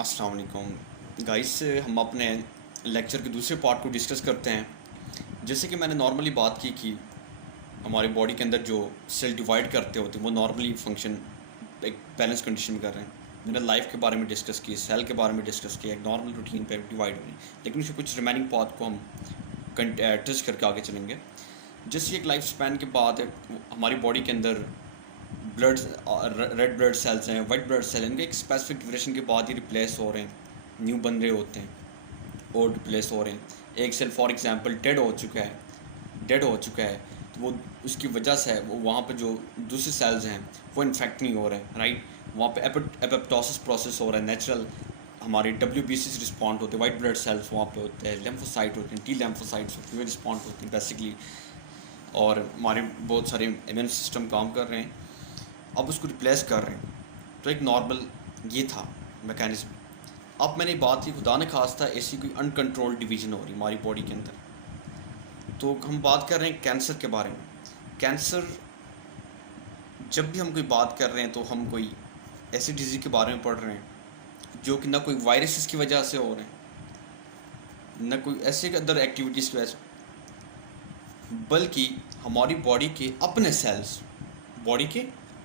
अस्सलाम वालेकुम गाइस। हम अपने लेक्चर के दूसरे पार्ट को डिस्कस करते हैं। जैसे कि मैंने नॉर्मली बात की कि हमारी बॉडी के अंदर जो सेल डिवाइड करते होते हैं वो नॉर्मली फंक्शन एक बैलेंस कंडीशन में कर रहे हैं। मैंने लाइफ के बारे में डिस्कस की, सेल के बारे में डिस्कस किया, एक नॉर्मल रूटीन पे डिवाइड हो रही है, लेकिन उसके कुछ रिमेनिंग पार्ट को हम टच करके आगे चलेंगे। जैसे एक लाइफ स्पैन के बाद हमारी बॉडी के अंदर ब्लड रेड ब्लड सेल्स हैं, वाइट ब्लड सेल हैं, इनके एक स्पेसिफिक ड्यूरेशन के बाद ही रिप्लेस हो रहे हैं, न्यू बन रहे होते हैं और रिप्लेस हो रहे हैं। एक सेल फॉर एग्जांपल डेड हो चुका है तो वो उसकी वजह से वो वहाँ पे जो दूसरे सेल्स हैं वो इन्फेक्ट नहीं हो रहे हैं, राइट। वहाँ पे एपोप्टोसिस प्रोसेस हो रहा है, नेचुरल हमारे WBC रिस्पॉन्ड होते हैं, वाइट ब्लड सेल्स वहाँ पे होते हैं, लेम्फोसाइट होते हैं, टी लेम्फोसाइट्स होते हैं, वे रिस्पॉन्ड होते हैं बेसिकली, और हमारे बहुत सारे इम्यून सिस्टम काम कर रहे हैं, अब उसको रिप्लेस कर रहे हैं। तो एक नॉर्मल ये था मैकेनिज्म। अब मैंने बात की खुदा न खास्ता ऐसी कोई अनकंट्रोल्ड डिवीजन हो रही हमारी बॉडी के अंदर, तो हम बात कर रहे हैं कैंसर के बारे में। कैंसर, जब भी हम कोई बात कर रहे हैं तो हम कोई ऐसी डिजीज़ के बारे में पढ़ रहे हैं जो कि ना कोई वायरसेस की वजह से हो रहे हैं, ना कोई ऐसे अदर एक्टिविटीज़ की वजह से, बल्कि हमारी बॉडी के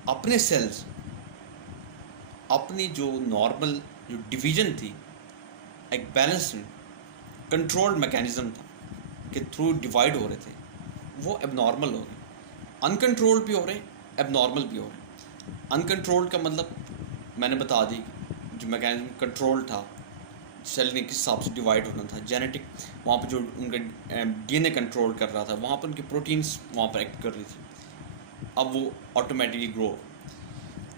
अपने सेल्स अपनी जो नॉर्मल जो डिवीज़न थी, एक बैलेंस कंट्रोल्ड मैकेनिज़्म था कि थ्रू डिवाइड हो रहे थे, वो एबनॉर्मल हो रहे, अनकंट्रोल्ड भी हो रहे, एबनॉर्मल भी हो रहे। अनकंट्रोल्ड का मतलब मैंने बता दी, जो मैकेनिज्म कंट्रोल था, सेल ने किस हिसाब से डिवाइड होना था, जेनेटिक, वहाँ पर जो उनका DNA कंट्रोल कर रहा था, वहाँ पर उनकी प्रोटीन्स वहाँ पर एक्ट कर रही थी, अब वो ऑटोमेटिकली ग्रो।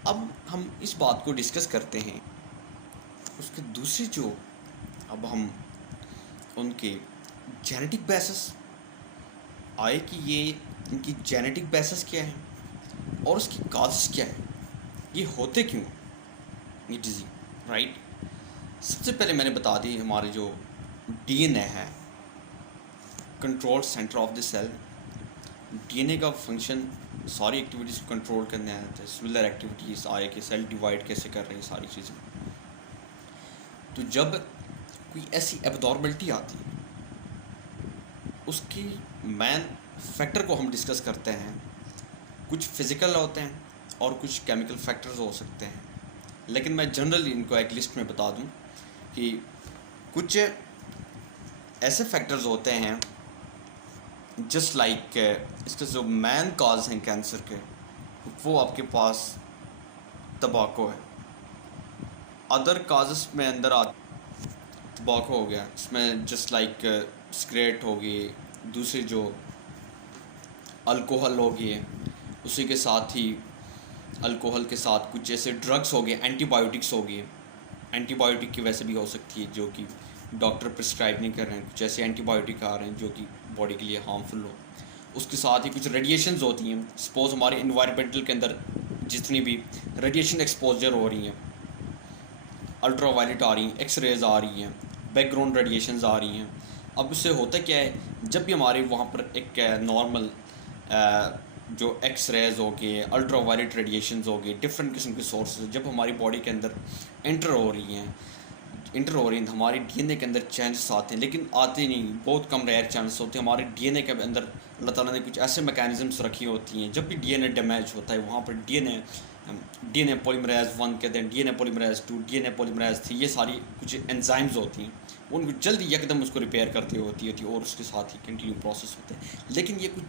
अब हम इस बात को डिस्कस करते हैं उसके दूसरे जो, अब हम उनके जेनेटिक बेसिस आए कि ये इनकी जेनेटिक बेसिस क्या है और उसकी काजेस क्या है, ये होते क्यों ये डिजीज, राइट। सबसे पहले मैंने बता दी हमारे जो DNA है, control centre of the cell. DNA का फंक्शन सारी एक्टिविटीज़ को कंट्रोल करने आया था, सेलुलर एक्टिविटीज़ आए कि सेल डिवाइड कैसे कर रहे हैं, सारी चीज़ें। तो जब कोई ऐसी एबनॉर्मलिटी आती है, उसकी मेन फैक्टर को हम डिस्कस करते हैं। कुछ फिज़िकल होते हैं और कुछ केमिकल फैक्टर्स हो सकते हैं, लेकिन मैं जनरली इनको एक लिस्ट में बता दूं कि कुछ ऐसे फैक्टर्स होते हैं जस्ट लाइक इसके जो मेन कॉज हैं कैंसर के, वो आपके पास तंबाकू है। अदर काजेस में अंदर आ तंबाकू हो गया, इसमें जस्ट लाइक सिगरेट होगी, दूसरी जो अल्कोहल हो गई है, उसी के साथ ही अल्कोहल के साथ कुछ ऐसे ड्रग्स हो गए, एंटीबायोटिक्स हो गए, एंटीबायोटिक की वजह से भी हो सकती है जो कि डॉक्टर प्रिस्क्राइब नहीं कर रहे हैं, कुछ ऐसे एंटीबायोटिक आ रहे हैं जो कि बॉडी के लिए हार्मफुल हो। उसके साथ ही कुछ रेडिएशंस होती हैं, सपोज हमारे इन्वायरमेंटल के अंदर जितनी भी रेडिएशन एक्सपोजर हो रही हैं, अल्ट्रा वायलेट आ रही हैं, एक्स रेज आ रही हैं, बैकग्राउंड रेडिएशंस आ रही हैं। अब उससे होता क्या है, जब भी हमारे वहाँ पर एक नॉर्मल जो एक्स रेज हो गए, अल्ट्रा वायलेट रेडिएशंस हो गए, डिफरेंट किस्म के सोर्सेज जब हमारी बॉडी के अंदर एंटर हो रही हैं तो हमारे DNA के अंदर चेंजेस आते हैं, लेकिन आते नहीं, बहुत कम रेयर चांसेस होते हैं। हमारे DNA के अंदर अल्लाह ताला ने कुछ ऐसे मैकेनिज़म्स रखी होती हैं, जब भी DNA डैमेज होता है वहाँ पर DNA पॉलीमरेज 1 कहते हैं, DNA पॉलीमरेज 2, DNA पॉलीमरेज 3, ये सारी कुछ एंजाइम्स होती हैं, उनको जल्दी एकदम उसको रिपेयर करती होती है और उसके साथ ही कंटिन्यू प्रोसेस होते हैं। लेकिन ये कुछ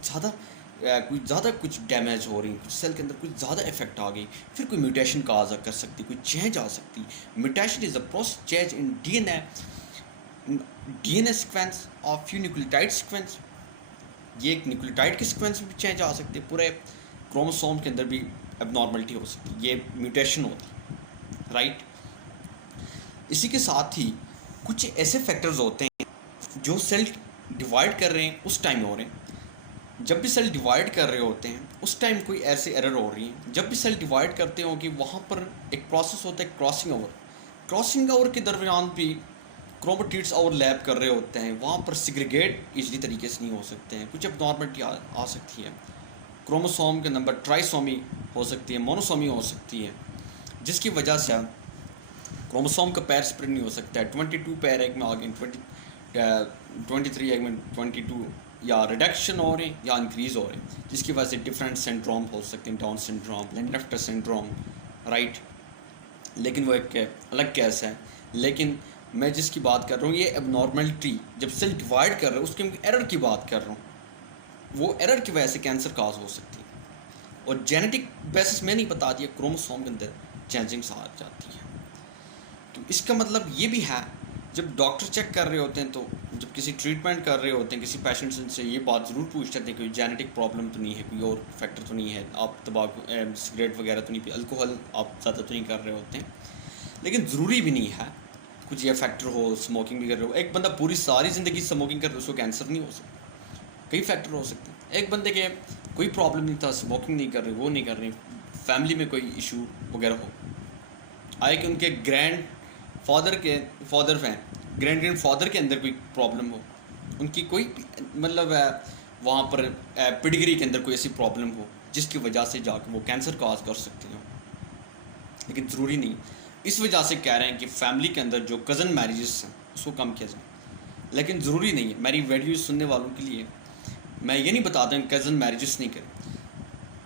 ज़्यादा कुछ डैमेज हो रही, कुछ सेल के अंदर कुछ ज़्यादा इफेक्ट आ गई, फिर कोई म्यूटेशन का कर सकती, कोई चेंज आ सकती। Mutation is the process change in DNA sequence और फ्यू न्यूक्लियोटाइड सीक्वेंस। ये एक न्यूक्लियोटाइड के सीक्वेंस में भी चेंज आ सकती है, पूरे क्रोमोसोम के अंदर भी एबनॉर्मलिटी हो सकती है, ये म्यूटेशन होती, राइट। इसी के साथ ही कुछ ऐसे फैक्टर्स होते हैं जो सेल डिवाइड कर रहे हैं उस टाइम हो रहे हैं। जब भी सेल डिवाइड कर रहे होते हैं उस टाइम कोई ऐसे एरर हो रही है। जब भी सेल डिवाइड करते हो कि वहाँ पर एक प्रोसेस होता है क्रॉसिंग ओवर के दरमियान भी क्रोमेटिड्स ओवरलैप कर रहे होते हैं, वहाँ पर सिग्रीगेट इजली तरीके से नहीं हो सकते हैं, कुछ एबनॉर्मलिटी आ सकती है। क्रोमोसोम के नंबर ट्राइसोमी हो सकती है, मोनोसोमी हो सकती है, जिसकी वजह से क्रोमोसोम का पैर स्प्लिट नहीं हो सकता है, 22 पैर एक में आ गए, 23 एक में 22 या रिडक्शन हो रहे हैं या इंक्रीज़ हो रहे हैं, जिसकी वजह से डिफरेंट सिंड्रोम हो सकते हैं, डाउन सिंड्रोम, लेफ्टर सिंड्रोम, राइट। लेकिन वो एक अलग केस है। लेकिन मैं जिसकी बात कर रहा हूँ, ये एबनॉर्मलिटी जब सेल डिवाइड कर रहे हो उसके एरर की बात कर रहा हूँ, वो एरर की वजह से कैंसर काज हो सकती है। और जेनेटिक बेसिस में नहीं बता दिया, क्रोमोसोम के अंदर चेंजिंग्स आ जाती है। तो इसका मतलब ये भी है, जब डॉक्टर चेक कर रहे होते हैं, तो जब किसी ट्रीटमेंट कर रहे होते हैं किसी पेशेंट से, ये बात ज़रूर पूछते हैं कोई जेनेटिक प्रॉब्लम तो नहीं है, कोई और फैक्टर तो नहीं है, आप तंबाकू सिगरेट वगैरह तो नहीं पी, अल्कोहल आप ज़्यादा तो नहीं कर रहे होते हैं। लेकिन ज़रूरी भी नहीं है कुछ ये फैक्टर हो, स्मोकिंग भी कर रहे हो। एक बंदा पूरी सारी ज़िंदगी स्मोकिंग कर रहा है, उसको कैंसर नहीं हो सकता। कई फैक्टर हो सकते हैं। एक बंदे के कोई प्रॉब्लम नहीं था, स्मोकिंग नहीं कर रहे, वो नहीं कर रहे, फैमिली में कोई इशू वगैरह हो, आए कि उनके ग्रैंड फादर के अंदर कोई प्रॉब्लम हो, उनकी कोई मतलब वहाँ पर पिडिग्री के अंदर कोई ऐसी प्रॉब्लम हो जिसकी वजह से जाकर वो कैंसर काज कर सकती हो। लेकिन ज़रूरी नहीं। इस वजह से कह रहे हैं कि फैमिली के अंदर जो कज़न मैरिजेस हैं उसको कम किया जाए, लेकिन ज़रूरी नहीं है। मेरी वीडियो सुनने वालों के लिए मैं ये नहीं बताता हूँ कज़न मैरिजेस नहीं करें,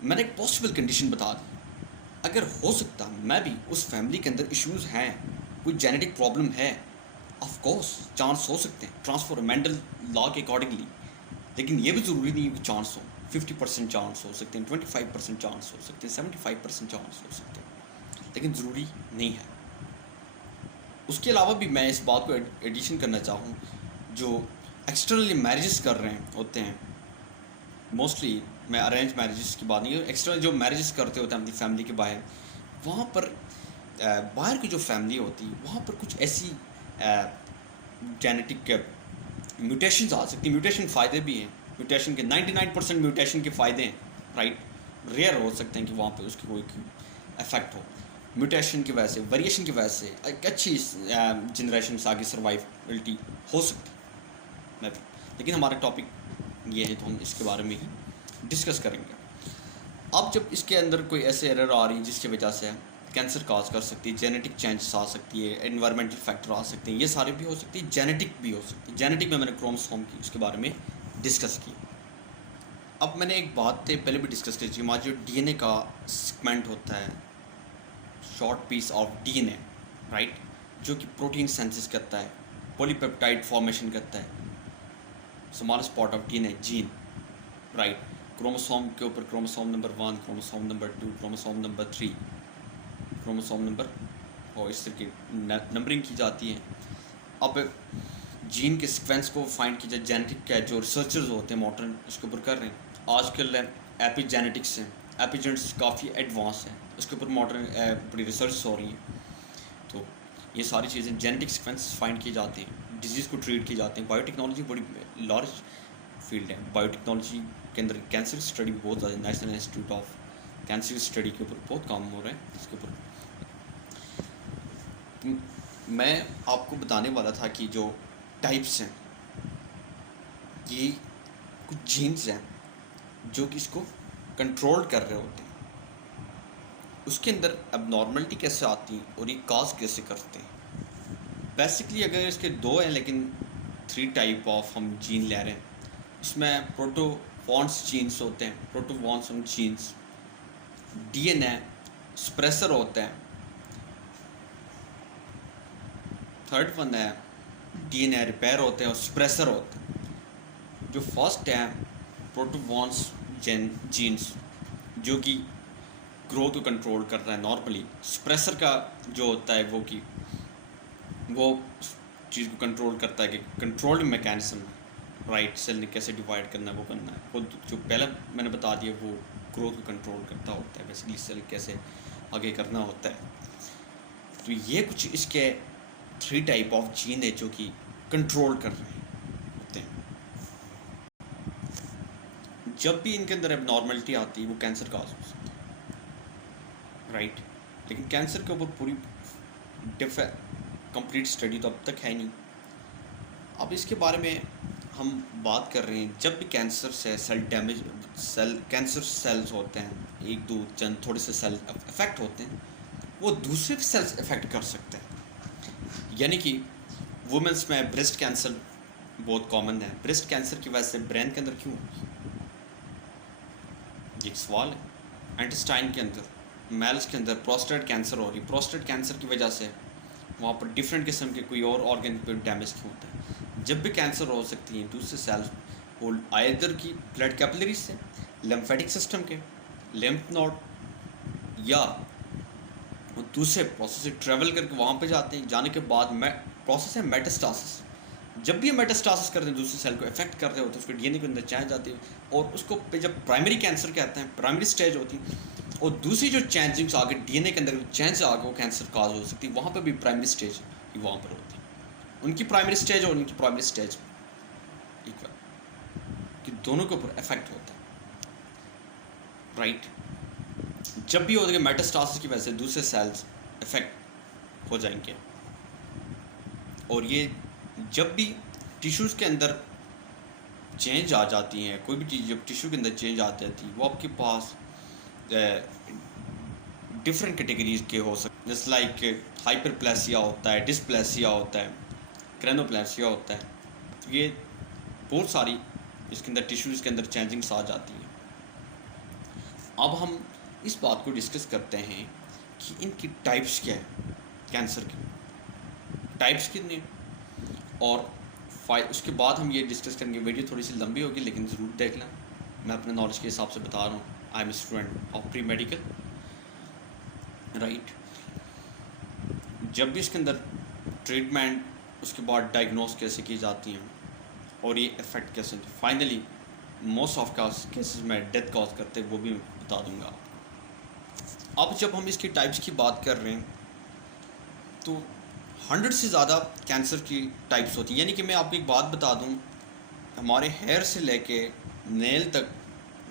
मैंने एक पॉसिबल कंडीशन बता दी। अगर हो सकता मैं भी उस फैमिली के अंदर इश्यूज़ हैं, कोई जेनेटिक प्रॉब्लम है, ऑफ कोर्स चांस हो सकते हैं ट्रांसफॉर्मेंटल लॉ के अकॉर्डिंगली। लेकिन ये भी ज़रूरी नहीं है कि चांस हो, 50% चांस हो सकते हैं, 25% चांस हो सकते हैं, 75% चांस हो सकते हैं, लेकिन ज़रूरी नहीं है। उसके अलावा भी मैं इस बात को एडिशन करना चाहूँ, जो एक्सटर्नली मैरिजेस कर रहे हैं होते हैं, मोस्टली मैं अरेंज मैरिजेस की बात नहीं, एक्स्ट्रा जो मैरिजेस करते होते हैं अपनी फैमिली के बाहर, वहाँ पर बाहर की जो फैमिली होती है वहाँ पर कुछ ऐसी जेनेटिक म्यूटेशंस आ सकती हैं। म्यूटेशन फ़ायदे भी हैं, म्यूटेशन के 99% म्यूटेशन के फ़ायदे हैं, राइट। रेयर हो सकते हैं कि वहाँ पे उसकी कोई इफेक्ट हो। म्यूटेशन की वजह से, वेरिएशन की वजह से एक अच्छी जनरेशन आगे सर्वाइवलिटी हो सकती है। लेकिन हमारा टॉपिक ये है तो हम इसके बारे में ही डिस्कस करेंगे। अब जब इसके अंदर कोई ऐसे एरर आ रही है जिसकी वजह से कैंसर काज कर सकती है, जेनेटिक चेंजेस आ सकती है, एनवायरमेंटल फैक्टर आ सकते हैं, ये सारे भी हो सकती है, जेनेटिक भी हो सकती है। जेनेटिक में मैंने क्रोमोसोम की उसके बारे में डिस्कस किया। अब मैंने एक बात पहले भी डिस्कस की थी, हमारा जो डीएनए का सेगमेंट होता है, short piece of DNA, right, जो कि प्रोटीन सिंथेसिस करता है, पॉलीपेप्टाइड फॉर्मेशन करता है, smallest part of DNA gene, right. Chromosome के ऊपर chromosome number 1, chromosome number 2, chromosome number 3, chromosome number, और इस तरह की नंबरिंग की जाती है। अब जीन के सीक्वेंस को फाइंड किया जाए, जेनेटिक का जो रिसर्चर्स होते हैं मॉडर्न उसके ऊपर कर रहे हैं। आजकल एपिजेनेटिक्स हैं, एपिजेनेटिक्स काफ़ी एडवांस है, उसके ऊपर मॉडर्न बड़ी रिसर्च हो रही हैं। तो ये सारी चीज़ें जेनेटिक सीक्वेंस फाइंड किए जाते हैं, डिजीज़ को ट्रीट किए जाते हैं। बायोटेक्नोलॉजी बड़ी लार्ज फील्ड है। बायोटेक्नोलॉजी के अंदर कैंसर स्टडी भी बहुत ज़्यादा, national institute of cancer study के ऊपर बहुत काम हो रहा है इसके ऊपर। मैं आपको बताने वाला था कि जो टाइप्स हैं, ये कुछ जीन्स हैं जो कि इसको कंट्रोल कर रहे होते हैं। उसके अंदर अबनॉर्मलिटी कैसे आती है और ये काज कैसे करते हैं। बेसिकली अगर इसके दो हैं, लेकिन 3 टाइप ऑफ हम जीन ले रहे हैं। उसमें प्रोटोवॉन्स जीन्स होते हैं, प्रोटोवॉन्स जीन्स, डीएनए स्प्रेसर होता है, थर्ड वन है डीएनए रिपेयर होते हैं और स्प्रेसर होते हैं। जो फर्स्ट है प्रोटोवॉन्स जीन्स, जो कि ग्रोथ को कंट्रोल करता है नॉर्मली। स्प्रेसर का जो होता है वो चीज़ को कंट्रोल करता है कि कंट्रोल्ड मैकेनिज्म, राइट, सेल ने कैसे डिवाइड करना है वो करना है। वो जो पहले मैंने बता दिया वो ग्रोथ को कंट्रोल करता होता है, बेसिकली सेल कैसे आगे करना होता है। तो ये कुछ इसके 3 टाइप ऑफ जीन है जो कि कंट्रोल कर रहे होते हैं। जब भी इनके अंदर एबनॉर्मलिटी आती है वो कैंसर काज हो सकती है, राइट। लेकिन कैंसर के ऊपर पूरी कंप्लीट स्टडी तो अब तक है नहीं। अब इसके बारे में हम बात कर रहे हैं, जब भी कैंसर से कैंसर सेल्स होते हैं, 1-2 चंद थोड़े से सेल अफेक्ट होते हैं, वो दूसरे सेल्स अफेक्ट कर सकते हैं, यानी कि वुमेंस में ब्रेस्ट कैंसर बहुत कॉमन है। ब्रेस्ट कैंसर की वजह से ब्रेन के अंदर क्यों होगी, ये एक सवाल है। इंटेस्टाइन के अंदर, मेल्स के अंदर प्रोस्टेट कैंसर हो रही, प्रोस्टेट कैंसर की वजह से वहाँ पर डिफरेंट किस्म के कोई और ऑर्गन पर डैमेज क्यों होता है। जब भी कैंसर हो सकती हैं दूसरे सेल्स वो आइदर की ब्लड कैपिलरीज से, लिम्फेटिक सिस्टम के, लिम्फ नोड, या वो दूसरे प्रोसेस से ट्रेवल करके वहाँ पे जाते हैं। जाने के बाद प्रोसेस है मेटास्टासिस। जब भी ये मेटास्टासिस करते हैं दूसरे सेल को इफेक्ट कर रहे होते हैं, उसके डीएनए के अंदर चेंज आती है और उसको पे जब प्राइमरी कैंसर कहते हैं, प्राइमरी स्टेज होती है, और दूसरी जो चेंजिंग्स आगे डीएनए के अंदर चेंज आगे वो कैंसर काज हो सकती है, वहाँ पर भी प्राइमरी स्टेज वहाँ पर होती है। उनकी प्राइमरी स्टेज और उनकी प्राइमरी स्टेज इक्वल, कि दोनों के ऊपर इफेक्ट होता है, राइट। जब भी होता है मेटास्टासिस की वजह से दूसरे सेल्स इफेक्ट हो जाएंगे, और ये जब भी टिश्यूज़ के अंदर चेंज आ जाती हैं, कोई भी चीज़ जब टिश्यू के अंदर चेंज आ जाती है वो आपके पास डिफरेंट कैटेगरीज के हो सकते, जैसे लाइक हाइपरप्लेसिया होता है, डिस्प्लेसिया होता है, क्रेनोप्लेसिया होता है। तो ये बहुत सारी इसके अंदर टिश्यूज़ के अंदर चेंजिंग्स आ जाती हैं। अब हम इस बात को डिस्कस करते हैं कि इनकी टाइप्स क्या है, कैंसर की टाइप्स कितनी, और उसके बाद हम ये डिस्कस करेंगे। वीडियो थोड़ी सी लंबी होगी लेकिन ज़रूर देख लें, मैं अपने नॉलेज के हिसाब से बता रहा हूँ। I am student of pre medical, right. जब भी इसके अंदर ट्रीटमेंट, उसके बाद डायग्नोस कैसे की जाती हैं और ये इफेक्ट कैसे, फाइनली मोस्ट ऑफ केसेस में डेथ कॉज करते हैं, वो भी बता दूंगा। अब जब हम इसकी टाइप्स की बात कर रहे हैं तो 100 से ज़्यादा कैंसर की टाइप्स होती हैं। यानी कि मैं आपको एक बात बता दूं, हमारे हेयर से लेके नेल तक,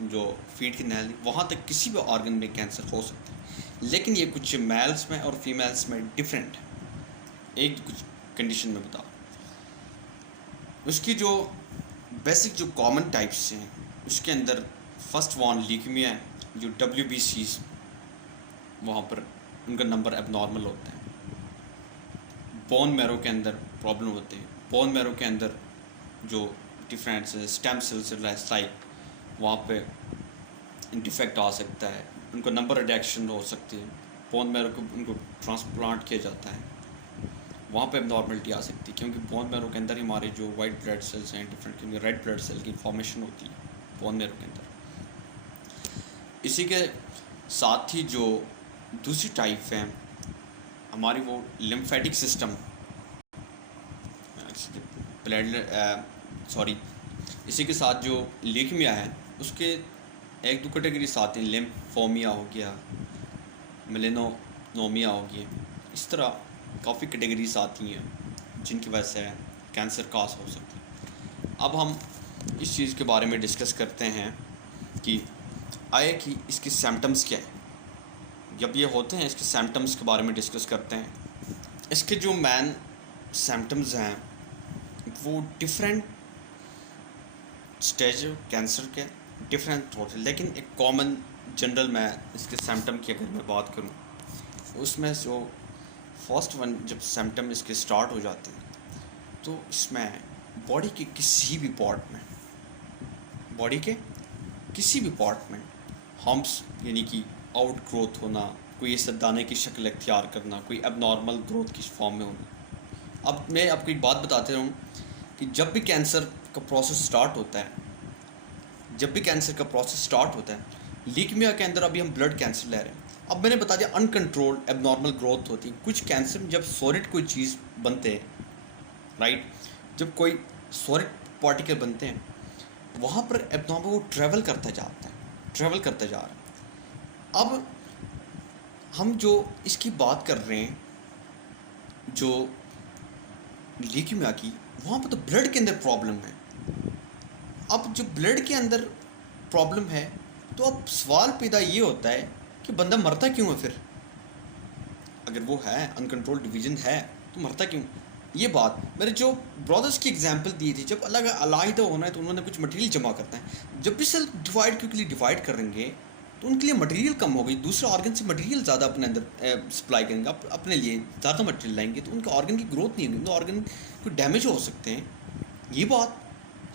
जो फीट की नेल, वहाँ तक किसी भी ऑर्गन में कैंसर हो सकता है, लेकिन ये कुछ मेल्स में और फीमेल्स में डिफरेंट है। एक कुछ कंडीशन में बताओ, उसकी जो बेसिक जो कॉमन टाइप्स हैं उसके अंदर फर्स्ट वन ल्यूकेमिया है, जो WBCs वहाँ पर उनका नंबर एबनॉर्मल होता है। बोन मैरो के अंदर प्रॉब्लम होते हैं, बोन मैरो के अंदर जो डिफरेंट स्टेम सेल्स लाइक वहाँ पे डिफेक्ट आ सकता है, उनको नंबर रिडक्शन हो सकती है। बोन मैरो को उनको ट्रांसप्लांट किया जाता है, वहाँ पे एबनॉर्मलिटी आ सकती है, क्योंकि बोन मैरो के अंदर हमारे जो वाइट ब्लड सेल्स हैं डिफरेंट, क्योंकि रेड ब्लड सेल की फॉर्मेशन होती है बोन मैरो के अंदर। इसी के साथ ही जो दूसरी टाइप है हमारी, वो लिम्फेटिक सिस्टम, इसी के साथ जो ल्यूकेमिया है उसके एक दो कैटेगरी आती हैं, लिम्फोमिया हो गया, मेलेनोमिया हो गया, इस तरह काफ़ी कैटेगरीज आती हैं जिनकी वजह से कैंसर काज हो सकता है। अब हम इस चीज़ के बारे में डिस्कस करते हैं कि आए कि इसके सिम्टम्स क्या है। जब ये होते हैं इसके सिम्टम्स के बारे में डिस्कस करते हैं। इसके जो मेन सिम्टम्स हैं वो डिफरेंट स्टेज कैंसर के डिफरेंट होते हैं, लेकिन एक कॉमन जनरल मैं इसके सिम्टम की अगर मैं बात करूं, उसमें जो फर्स्ट वन, जब सिम्टम इसके स्टार्ट हो जाते हैं तो इसमें बॉडी के किसी भी पार्ट में, बॉडी के किसी भी पार्ट में हम्प्स यानी कि आउट ग्रोथ होना, कोई ऐसा दाने की शक्ल इख्तियार करना, कोई एबनॉर्मल ग्रोथ की फॉर्म में होना। अब मैं आपको एक बात बताते रहूँ कि जब भी कैंसर का प्रोसेस स्टार्ट होता है, ल्यूकेमिया के अंदर अभी हम ब्लड कैंसर ले रहे हैं। अब मैंने बता दिया अनकंट्रोल्ड एबनॉर्मल ग्रोथ होती है। कुछ कैंसर में जब सॉलिड कोई चीज़ बनते हैं, राइट, जब कोई सॉलिड पार्टिकल बनते हैं वहाँ पर एबनॉर्मल वो ट्रैवल करता जा रहा है। अब हम जो इसकी बात कर रहे हैं जो ल्यूकेमिया की, वहाँ पर तो ब्लड के अंदर प्रॉब्लम है। अब जो ब्लड के अंदर प्रॉब्लम है तो अब सवाल पैदा ये होता है कि बंदा मरता क्यों है फिर? अगर वो है अनकंट्रोल डिवीजन है तो मरता क्यों? ये बात मेरे जो ब्रदर्स की एग्जांपल दी थी, जब अलग अलग होना है तो उन्होंने कुछ मटेरियल जमा करता है। जब भी सेल डिवाइड के लिए डिवाइड करेंगे तो उनके लिए मटेरियल कम हो गई, दूसरे ऑर्गन से मटेरियल ज़्यादा अपने अंदर सप्लाई करेंगे, अपने लिए ज़्यादा मटेरियल लाएंगे, तो उनके ऑर्गन की ग्रोथ नहीं होगी, उनके ऑर्गन को डैमेज हो सकते हैं। ये बात,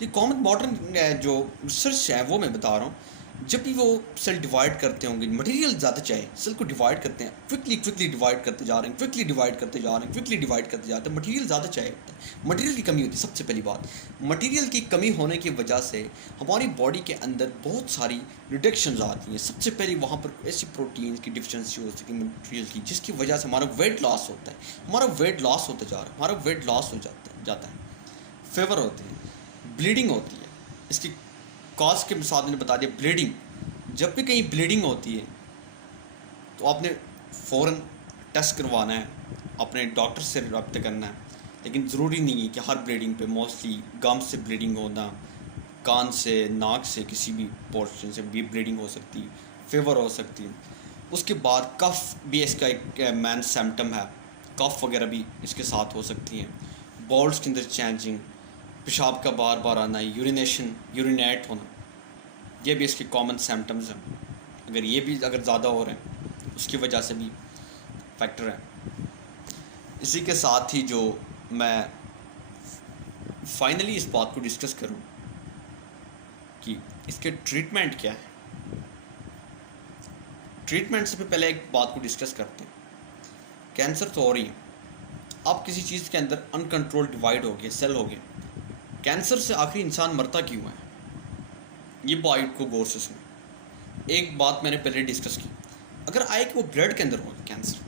ये कॉमन मॉडर्न जो रिसर्च है वो मैं बता रहा हूँ। जब भी वो सेल डिवाइड करते होंगे, मटेरियल ज़्यादा चाहिए, सेल को डिवाइड करते हैं, क्विकली डिवाइड करते जा रहे हैं, क्विकली डिवाइड करते जा रहे हैं, क्विकली डिवाइड करते जाते हैं, मटेरियल ज़्यादा चाहिए होता है, मटेरियल की कमी होती है। सबसे पहली बात, मटेरियल की कमी होने की वजह से हमारी बॉडी के अंदर बहुत सारी रिडक्शंस आती हैं। सबसे पहले वहाँ पर ऐसी प्रोटीन की डिफिशेंसी हो सकती है मटेरियल की, जिसकी वजह से हमारा वेट लॉस होता है, हमारा वेट लॉस होता जा रहा है, हमारा वेट लॉस हो जाता है, फेवर होती है, ब्लीडिंग होती है। इसकी कॉज के साथ मैंने बता दिया, ब्लीडिंग। जब भी कहीं ब्लीडिंग होती है तो आपने फ़ौरन टेस्ट करवाना है, अपने डॉक्टर से रब्ता करना है। लेकिन ज़रूरी नहीं है कि हर ब्लीडिंग पे, मोस्टली गम से ब्लीडिंग होना, कान से, नाक से, किसी भी पोर्शन से भी ब्लीडिंग हो सकती है, फेवर हो सकती है। उसके बाद कफ भी इसका एक मेन सिम्टम है, कफ वगैरह भी इसके साथ हो सकती हैं। बॉल्स के अंदर चेंजिंग, पेशाब का बार बार आना, यूरिनेट होना, ये भी इसके कॉमन सिम्टम्स हैं। अगर ये भी ज़्यादा हो रहे हैं, उसकी वजह से भी फैक्टर है। इसी के साथ ही जो मैं फाइनली इस बात को डिस्कस करूं कि इसके ट्रीटमेंट क्या है। ट्रीटमेंट से पहले एक बात को डिस्कस करते हैं। कैंसर तो हो रही है, अब किसी चीज़ के अंदर अनकंट्रोल डिवाइड हो गया, सेल हो गया। कैंसर से आखिर इंसान मरता क्यों है, ये बात को गौर से सुनो। एक बात मैंने पहले डिस्कस की, अगर आए कि वो ब्लड के अंदर हो कैंसर,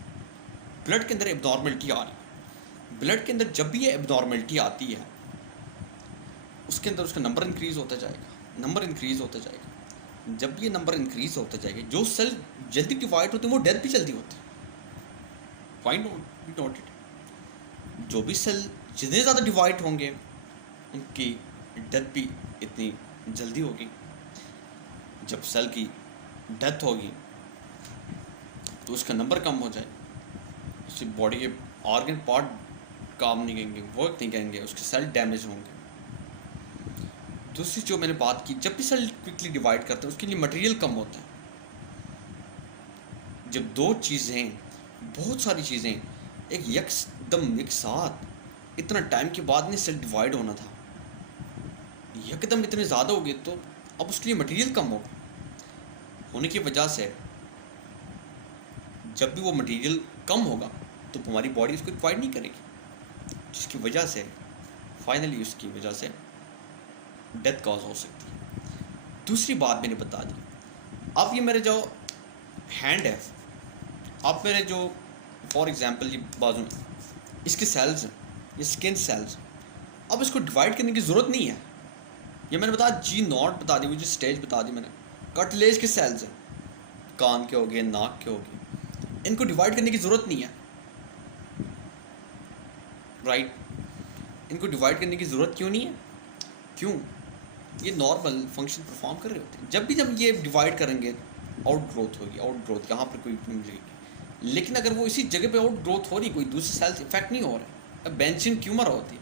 ब्लड के अंदर एबनॉर्मलिटी आ रही है, ब्लड के अंदर जब भी ये एबनॉर्मलिटी आती है, उसके अंदर उसका नंबर इंक्रीज़ होता जाएगा, नंबर इंक्रीज़ होता जाएगा। जब ये नंबर इंक्रीज़ होता जाएगा, जो सेल जल्दी डिवाइड होते हैं वो डेथ भी जल्दी होती है। फाइंड नोट इट, जो भी सेल जितने ज़्यादा डिवाइड होंगे उनकी डेथ भी इतनी जल्दी होगी। जब सेल की डेथ होगी तो उसका नंबर कम हो जाए, उसकी बॉडी के ऑर्गन पार्ट काम नहीं करेंगे, वर्क नहीं करेंगे, उसके सेल डैमेज होंगे। दूसरी जो मैंने बात की, जब भी सेल क्विकली डिवाइड करते हैं उसके लिए मटेरियल कम होता है। जब दो चीज़ें, बहुत सारी चीज़ें एकदम एक साथ इतना टाइम के बाद नहीं सेल डिवाइड होना था, एकदम इतने ज़्यादा हो गए, तो अब उसके लिए मटेरियल कम होने की वजह से जब भी वो मटेरियल कम होगा तो हमारी बॉडी उसको रिक्वायर नहीं करेगी, जिसकी वजह से फाइनली उसकी वजह से डेथ कॉज हो सकती है। दूसरी बात मैंने बता दी, अब ये मेरे जो हैंड है, अब मेरे जो फॉर एग्जांपल ये बाजू में इसके सेल्स हैं, ये स्किन सेल्स, अब इसको डिवाइड करने की ज़रूरत नहीं है। ये मैंने बताया G0 बता दी, वो जो स्टेज बता दी मैंने, कार्टिलेज के सेल्स हैं, कान के हो गए, नाक के हो गए, इनको डिवाइड करने की ज़रूरत नहीं है, राइट। इनको डिवाइड करने की ज़रूरत क्यों नहीं है? क्यों? ये नॉर्मल फंक्शन परफॉर्म कर रहे होते हैं। जब ये डिवाइड करेंगे आउट ग्रोथ होगी, आउट ग्रोथ यहाँ पर कोई मिलेगी। लेकिन अगर वो इसी जगह पे आउट ग्रोथ हो रही, कोई दूसरे सेल्स इफेक्ट नहीं हो रहा है, अब बेंचिन ट्यूमर होती है,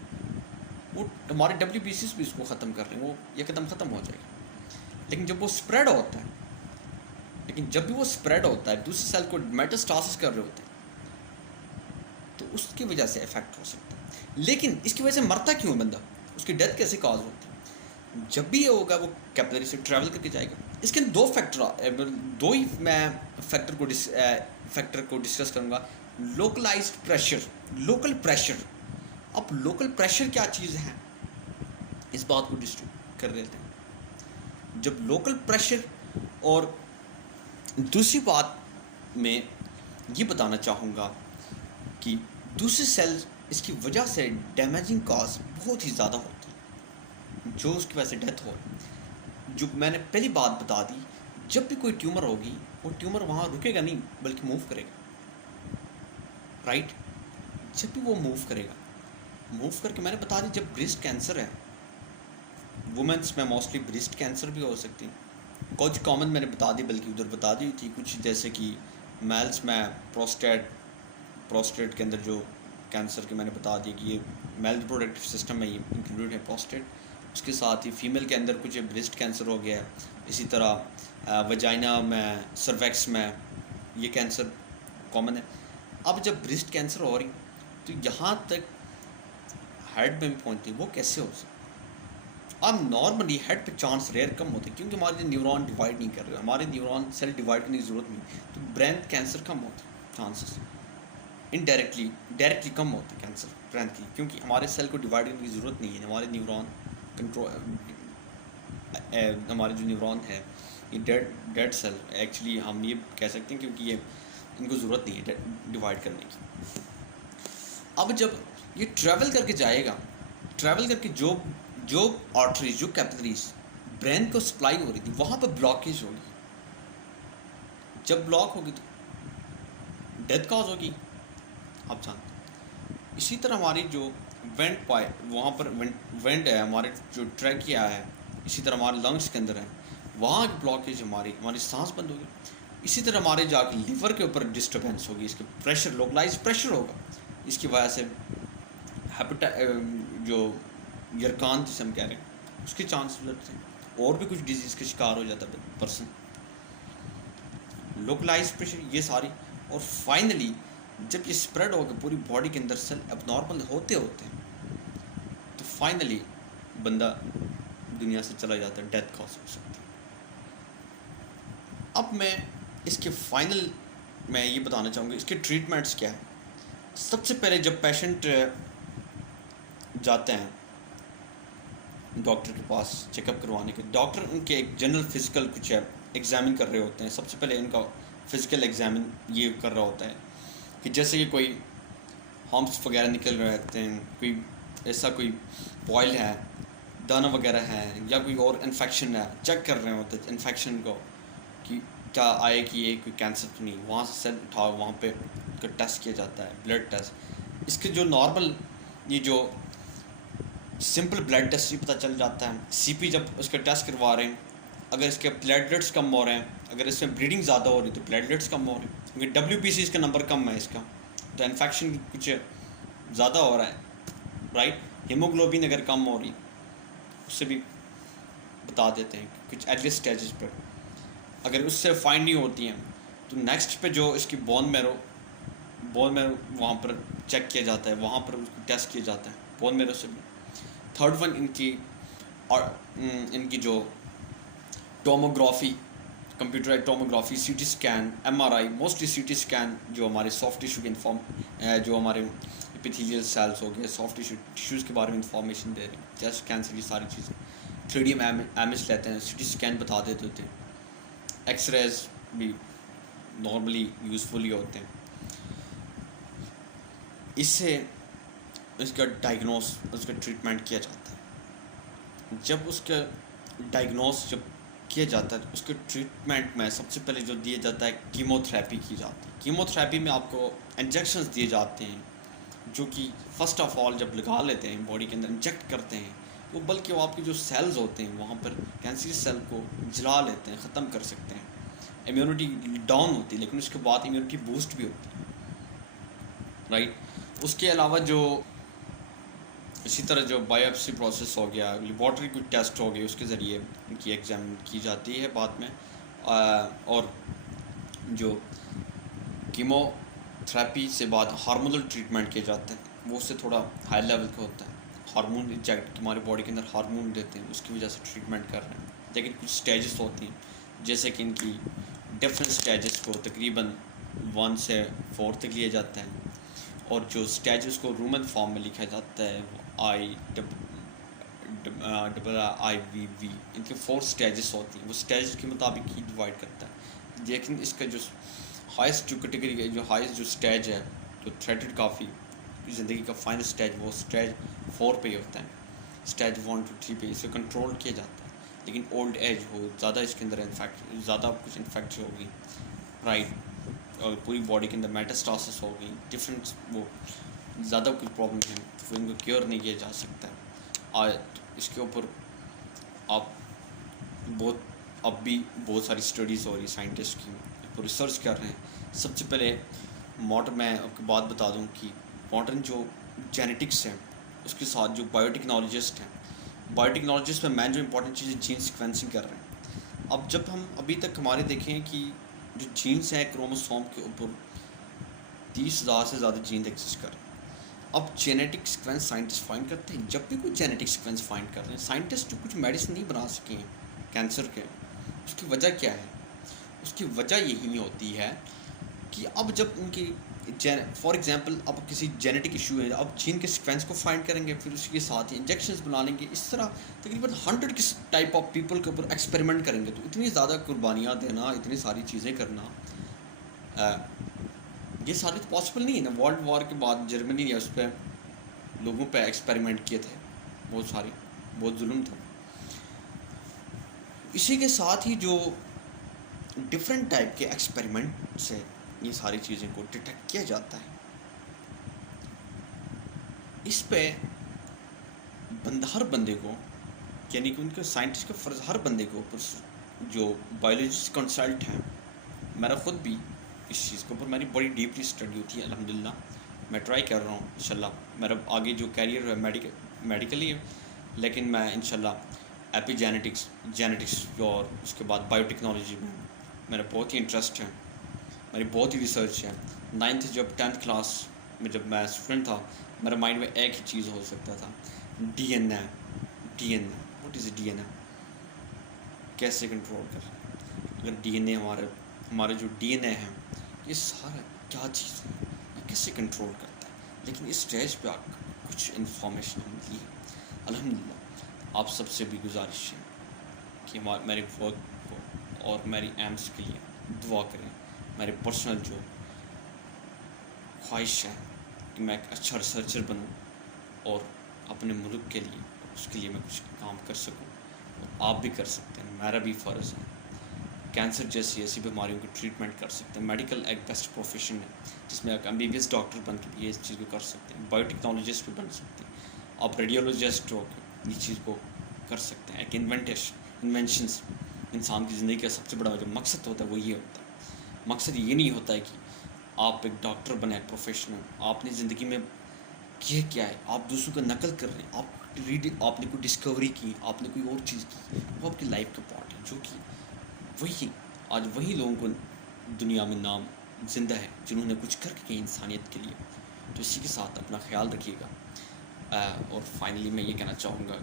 वो हमारे WBCs भी इसको ख़त्म कर रहे हैं, वो एकदम ख़त्म हो जाएगा। लेकिन जब वो स्प्रेड होता है, दूसरे सेल को मेटास्टासिस कर रहे होते हैं, तो उसकी वजह से इफेक्ट हो सकता है। लेकिन इसकी वजह से मरता क्यों है बंदा, उसकी डेथ कैसे कॉज होती है? जब भी ये होगा वो कैपिलरी से ट्रैवल करके जाएगा। इसके दो ही मैं फैक्टर को डिस्कस करूँगा। Localised pressure, local pressure. अब लोकल प्रेशर क्या चीज़ है, इस बात को डिस्कस कर लेते हैं। जब लोकल प्रेशर, और दूसरी बात मैं ये बताना चाहूँगा कि दूसरे सेल इसकी वजह से डैमेजिंग कॉज बहुत ही ज़्यादा होती है, जो उसकी वजह से डेथ हो। जो मैंने पहली बात बता दी, जब भी कोई ट्यूमर होगी, वो ट्यूमर वहाँ रुकेगा नहीं बल्कि मूव करेगा, राइट। जब भी वो मूव करेगा, मूव करके मैंने बता दी, जब ब्रेस्ट कैंसर है, वुमेंस में मोस्टली ब्रेस्ट कैंसर भी हो सकती है। कुछ कॉमन मैंने बता दी, बल्कि उधर बता दी थी कुछ, जैसे कि मेल्स में प्रोस्टेट के अंदर जो कैंसर के मैंने बता दिया कि ये मेल रिप्रोडक्टिव सिस्टम में ये इंक्लूडेड है प्रोस्टेट। उसके साथ ही फीमेल के अंदर कुछ ब्रेस्ट कैंसर हो गया है, इसी तरह वजाइना में, सर्वेक्स में ये कैंसर कॉमन है। अब जब ब्रेस्ट कैंसर हो रही तो यहाँ तक हेड में भी पहुँचती, वो कैसे हो सकता? अब नॉर्मली हेड पे चांस रेयर कम होते हैं क्योंकि हमारे न्यूरॉन डिवाइड नहीं कर रहे, हमारे न्यूरॉन सेल डिवाइड करने की ज़रूरत नहीं, तो ब्रेन कैंसर कम होते हैं चांसेस, इनडायरेक्टली डायरेक्टली कम होते हैं कैंसर ब्रेन की, क्योंकि हमारे सेल को डिवाइड करने की ज़रूरत नहीं है। हमारे न्यूरॉन कंट्रोल, हमारे जो न्यूरॉन है ये डेड सेल एक्चुअली हम ये कह सकते हैं, क्योंकि ये इनको ज़रूरत नहीं है डिवाइड करने की। अब जब ये ट्रैवल करके जाएगा, ट्रैवल करके जो आर्टरीज, जो कैपिलरीज ब्रेन को सप्लाई हो रही थी वहाँ पर ब्लॉकेज होगी। जब ब्लॉक होगी तो डेथ कॉज होगी, आप जानते। इसी तरह हमारी जो वेंट पाए वहाँ पर वेंट है, हमारे जो ट्रैकिया है, इसी तरह हमारे लंग्स के अंदर है, वहाँ की ब्लॉकेज हमारी सांस बंद होगी। इसी तरह हमारे जाकर लीवर के ऊपर डिस्टर्बेंस होगी, इसके प्रेशर, लोकलाइज प्रेशर होगा, इसकी वजह से जो यरकान जिसे हम कह रहे हैं उसके चांस बढ़ते हैं, और भी कुछ डिजीज़ के शिकार हो जाता है पर्सन, लोकलाइज प्रेशर, ये सारी। और फाइनली जब ये स्प्रेड होकर पूरी बॉडी के अंदर सेल एबनॉर्मल होते होते हैं तो फाइनली बंदा दुनिया से चला जाता है, डेथ कॉज हो सकती है। अब मैं इसके फाइनल मैं ये बताना चाहूँगा इसके ट्रीटमेंट्स क्या है। सबसे पहले जब पेशेंट जाते हैं डॉक्टर के पास चेकअप करवाने के, डॉक्टर उनके एक जनरल फिजिकल कुछ है एग्जामिन कर रहे होते हैं। सबसे पहले इनका फिजिकल एग्जामिन ये कर रहा होता है कि जैसे कि कोई हम्प्स वगैरह निकल रहे होते हैं, कोई ऐसा कोई बॉयल है, दाना वगैरह है, या कोई और इन्फेक्शन है, चेक कर रहे होते हैं इन्फेक्शन को कि क्या आए कि ये कोई कैंसर तो नहीं। वहाँ से सेल उठाओ, वहाँ पे उसका टेस्ट किया जाता है, ब्लड टेस्ट। इसके जो नॉर्मल ये जो सिंपल ब्लड टेस्ट ही पता चल जाता है। सीपी जब उसका टेस्ट करवा रहे हैं, अगर इसके प्लेटलेट्स कम हो रहे हैं, अगर इसमें ब्लीडिंग ज़्यादा हो रही है तो प्लेटलेट्स कम हो रहे हैं, क्योंकि WBC इसका नंबर कम है इसका, तो इन्फेक्शन कुछ ज़्यादा हो रहा है, राइट। हीमोग्लोबिन अगर कम हो रही उससे भी बता देते हैं कुछ एडलेस स्टेजेस पर। अगर उससे फाइंड नहीं होती हैं तो नेक्स्ट पे जो इसकी बोन मैरो वहाँ पर चेक किया जाता है, वहाँ पर उसको टेस्ट किया जाता है बोन मैरो से भी। थर्ड वन इनकी जो tomography, computerise tomography, CT scan, MRI, mostly CT scan जो हमारे सॉफ्ट टिश्यू के जो हमारे एपिथेलियल सेल्स हो गए, सॉफ्ट टिश्यूज़ के बारे में इंफॉर्मेशन दे रहे हैं, चेस्ट कैंसर, ये सारी चीज़ें। 3D इमेज लेते हैं, CT स्कैन बता देते होते हैं, एक्सरेज भी नॉर्मली यूज़फुल ही होते हैं। इससे उसका डायग्नोस, उसका ट्रीटमेंट किया जाता है। जब उसका डायग्नोस जब किया जाता है उसके ट्रीटमेंट में सबसे पहले जो दिया जाता है कीमोथेरेपी की जाती है। कीमोथेरेपी में आपको इंजेक्शंस दिए जाते हैं जो कि फ़र्स्ट ऑफ ऑल जब लगा लेते हैं बॉडी के अंदर, इंजेक्ट करते हैं वो, बल्कि वो आपके जो सेल्स होते हैं वहाँ पर कैंसर सेल को जला लेते हैं, ख़त्म कर सकते हैं। इम्यूनिटी डाउन होती है लेकिन उसके बाद इम्यूनिटी बूस्ट भी होती है, राइट। उसके अलावा जो इसी तरह जो बायोप्सी प्रोसेस हो गया, लेबॉर्ट्री कोई टेस्ट हो गए, उसके ज़रिए इनकी एग्ज़ाम की जाती है बाद में। और जो कीमोथेरेपी से बाद हार्मोनल ट्रीटमेंट किया जाता है, वो उससे थोड़ा हाई लेवल का होता है। हार्मोन इंजेक्ट, हमारे बॉडी के अंदर हार्मोन देते हैं, उसकी वजह से ट्रीटमेंट कर रहे हैं। लेकिन कुछ स्टेजेस होती हैं, जैसे कि इनकी डिफरेंट स्टेजेस को तकरीबन 1 से 4 तक लिया जाता है, और जो स्टेजेस को रोमन फॉर्म में लिखा जाता है IIIV, इनके 4 स्टेजेस होती हैं, वो स्टेज के मुताबिक ही डिवाइड करता है। लेकिन इसका जो हाईएस्ट जो कैटेगरी है, जो हाईएस्ट जो स्टेज है, जो थ्रेटेड काफ़ी ज़िंदगी का फाइनल स्टेज, वो स्टेज 4 पे होता है। स्टेज 1 to 3 पे इसे कंट्रोल किया जाता है। लेकिन ओल्ड एज हो, ज़्यादा इसके अंदर ज़्यादा कुछ इन्फेक्शन होगी, राइट, और पूरी बॉडी के अंदर मेटास्टासिस होगी, डिफरेंट वो ज़्यादा कुछ प्रॉब्लम है, तो इनको क्योर नहीं किया जा सकता है। और इसके ऊपर अब भी बहुत सारी स्टडीज़ हो रही है, साइंटिस्ट की ऊपर रिसर्च कर रहे हैं। सबसे पहले मैं आपको बात बता दूं कि मॉडर्न जो जेनेटिक्स है उसके साथ जो बायोटेक्नोलॉजिस्ट हैं बायोटेक्नोलॉजिस्ट में मैन जो इंपॉर्टेंट चीज़ है जीन सीक्वेंसिंग कर रहे हैं। अब जब हम अभी तक हमारे देखें कि जो जीन्स हैं क्रोमोसोम के ऊपर 30,000 से ज़्यादा जीन एग्जिस्ट कर रहे हैं। अब जेनेटिक सीक्वेंस साइंटिस्ट फाइंड करते हैं, जब भी कोई जेनेटिक सीक्वेंस फाइंड कर रहे हैं साइंटिस्ट जो कुछ मेडिसिन नहीं बना सके हैं कैंसर के, उसकी वजह क्या है? उसकी वजह यही होती है कि अब जब उनकी फॉर एग्जांपल अब किसी जेनेटिक इशू है, अब जीन के सीक्वेंस को फाइंड करेंगे, फिर उसके साथ ही इंजेक्शंस बना लेंगे, इस तरह तकरीबन 100 किस टाइप ऑफ पीपल के ऊपर एक्सपेरिमेंट करेंगे। तो इतनी ज़्यादा कुर्बानियाँ देना, इतनी सारी चीज़ें करना, ये सारे तो पॉसिबल नहीं है ना। वर्ल्ड वॉर के बाद जर्मनी ने उस पर लोगों पे एक्सपेरिमेंट किए थे, बहुत जुल्म था। इसी के साथ ही जो डिफरेंट टाइप के एक्सपेरिमेंट से ये सारी चीज़ें को डिटेक्ट किया जाता है, इस पे हर बंदे को, यानी कि उनके साइंटिस्ट का फ़र्ज़ हर बंदे के ऊपर जो बायोलॉजिस्ट कंसल्ट हैं, मेरा ख़ुद भी इस चीज़ के ऊपर मेरी बड़ी डीपली स्टडी होती है। अल्हम्दुलिल्लाह मैं ट्राई कर रहा हूँ इंशाल्लाह। मेरा आगे जो कैरियर है मेडिकली है, लेकिन मैं इंशाल्लाह जेनेटिक्स और उसके बाद बायोटेक्नोलॉजी में मेरा बहुत ही इंटरेस्ट है, मेरी बहुत ही रिसर्च है। 9th जब 10th क्लास में जब मैं स्टूडेंट था, मेरे माइंड में एक ही चीज़ हो सकता था, DNA व्हाट इज़ DNA, कैसे कंट्रोल कर, अगर DNA हमारे जो DNA है, ये सारा क्या चीज़ है, ये कैसे कंट्रोल करता है। लेकिन इस स्टेज पे आकर कुछ इन्फॉर्मेशन मिली है। अल्हम्दुलिल्लाह आप सबसे भी गुजारिश है कि मेरे वर्क को और मेरी एम्स के लिए दुआ करें। मेरे पर्सनल जो ख्वाहिश है कि मैं एक अच्छा रिसर्चर बनूं और अपने मुल्क के लिए, उसके लिए मैं कुछ काम कर सकूं, और आप भी कर सकते हैं, मेरा भी फ़र्ज़ है। कैंसर जैसी ऐसी बीमारियों की ट्रीटमेंट कर सकते हैं। मेडिकल एक बेस्ट प्रोफेशन है जिसमें आप MBBS डॉक्टर बन के भी ये इस चीज़ को कर सकते हैं, बायोटेक्नोलॉजिस्ट भी बन सकते हैं, आप रेडियोलॉजिस्ट हो के इस चीज़ को कर सकते हैं। एक इन्वेंशंस इंसान की ज़िंदगी का सबसे बड़ा जो मकसद होता है वो ये होता है। मकसद ये नहीं होता है कि आप एक डॉक्टर बने, एक प्रोफेशनल, आपने ज़िंदगी में किया क्या है, आप दूसरों का नकल कर रहे हैं, आपने कोई डिस्कवरी की, आपने कोई और चीज़ की, वो आपकी लाइफ का पार्ट है, जो कि आज वही लोगों को दुनिया में नाम जिंदा है जिन्होंने कुछ करके गए इंसानियत के लिए। तो इसी के साथ अपना ख्याल रखिएगा। और फाइनली मैं ये कहना चाहूँगा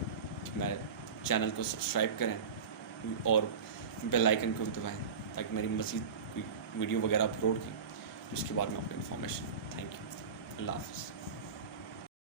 कि मेरे चैनल को सब्सक्राइब करें और बेल आइकन को दबाएं ताकि मेरी मज़ीद कोई वीडियो वगैरह अपलोड की उसके बाद में आपको इन्फॉर्मेशन। Thank you. अल्लाह हाफ़िज़।